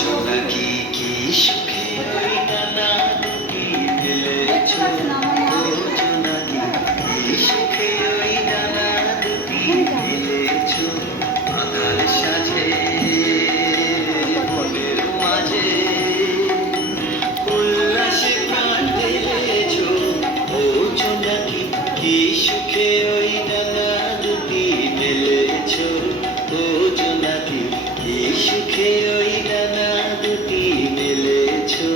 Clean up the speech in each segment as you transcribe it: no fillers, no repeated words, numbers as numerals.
জোনাকি কি সুখে ওই ডানা দুটি মেলেছো, ও জোনাকি কি সুখে ওই ডানা দুটি মেলেছো। আধার সাজে মনের মাঝে উল্লাসে প্রাণ ঢেলেছো, ও জোনাকি কি সুখে ওই ডানা দুটি মেলেছো, ও জোনাকি কি সুখে ওই ডানা দুটি মেলেছো।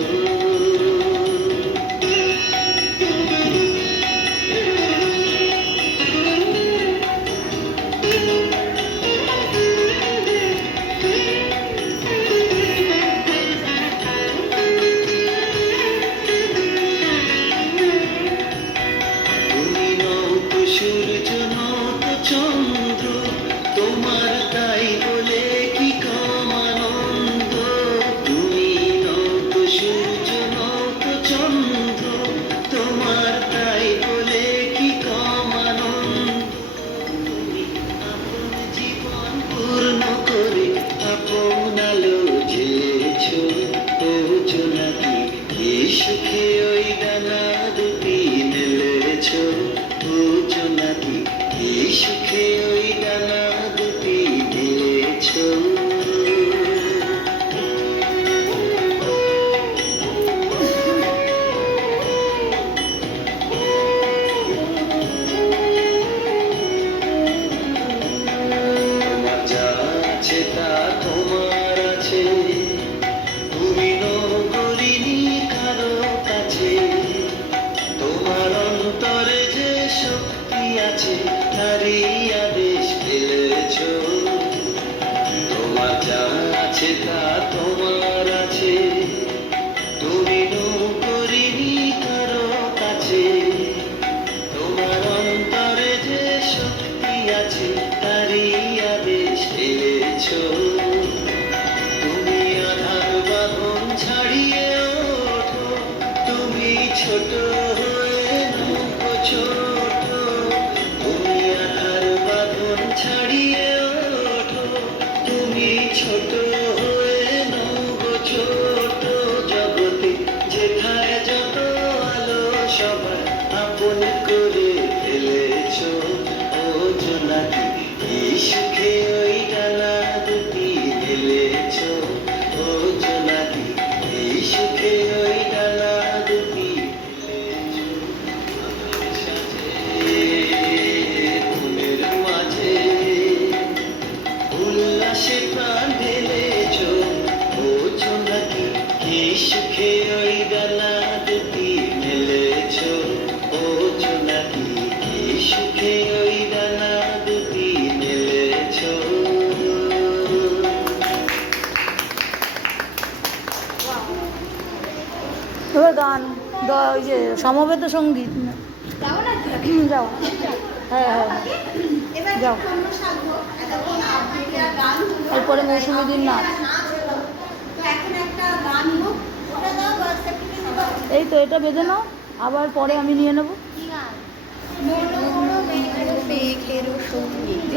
তুমি নৌকো সূর্য নৌকো চন্দ্র, তোমার তাই বলে কি কম আনন্দ। তুমি নৌকো সূর্য নৌকো চন্দ্র, তোমার তাই বলে কি কম আনন্দ। তুমি আপন জীবন পূর্ণ করে আপন আলো জ্বেলেছো, ও জোনাকি কি সুখে ওই ডানা দুটি মেলেছো, ও জোনাকি কি সুখে ওই ডানা দুটি মেলেছো। তোমার যা আছে তা তোমার আছে, তুমি নগরিনী কারো কাছে। তোমার অন্তরে যে শক্তি আছে তারই আদেশ ফেলেছো। তোমার যা আছে তা তোমার আছে, তুমি নগরিনী কারো কাছে। তোমার অন্তরে যে শক্তি আছে তারই আদেশ ফেলেছো। তুমি আধার বাঁধন ছাড়িয়ে ওঠো, তুমি ছোট হয়ে নৌকো ছোট। তুমি আধার বাঁধন ছাড়িয়ে ওঠো, তুমি ছোট হয়ে নৌকো ছোট। জগতে যেথায় যত আলো সবাই আপন করে ফেলেছো, ও জোনাকি কি সুখে ওই ডানা দুটি মেলেছো, ও জোনাকি কি সুখে ওই ডানা দুটি মেলেছো। আধার সাজে মনের মাঝে উল্লাসে প্রাণ ঢেলেছো, ও জোনাকি কি সুখে ওই ডানা দুটি মেলেছো, ও জোনাকি কি সুখে ওই ডানা দুটি মেলেছো। এবার গান ওই যে সমবেত সঙ্গীত যাও। হ্যাঁ হ্যাঁ যাও। এরপরে মৌসুমী দিন নাচ। এই তো এটা বেঁধে নাও, আবার পরে আমি নিয়ে নেবো। মেঘের সঙ্গীত।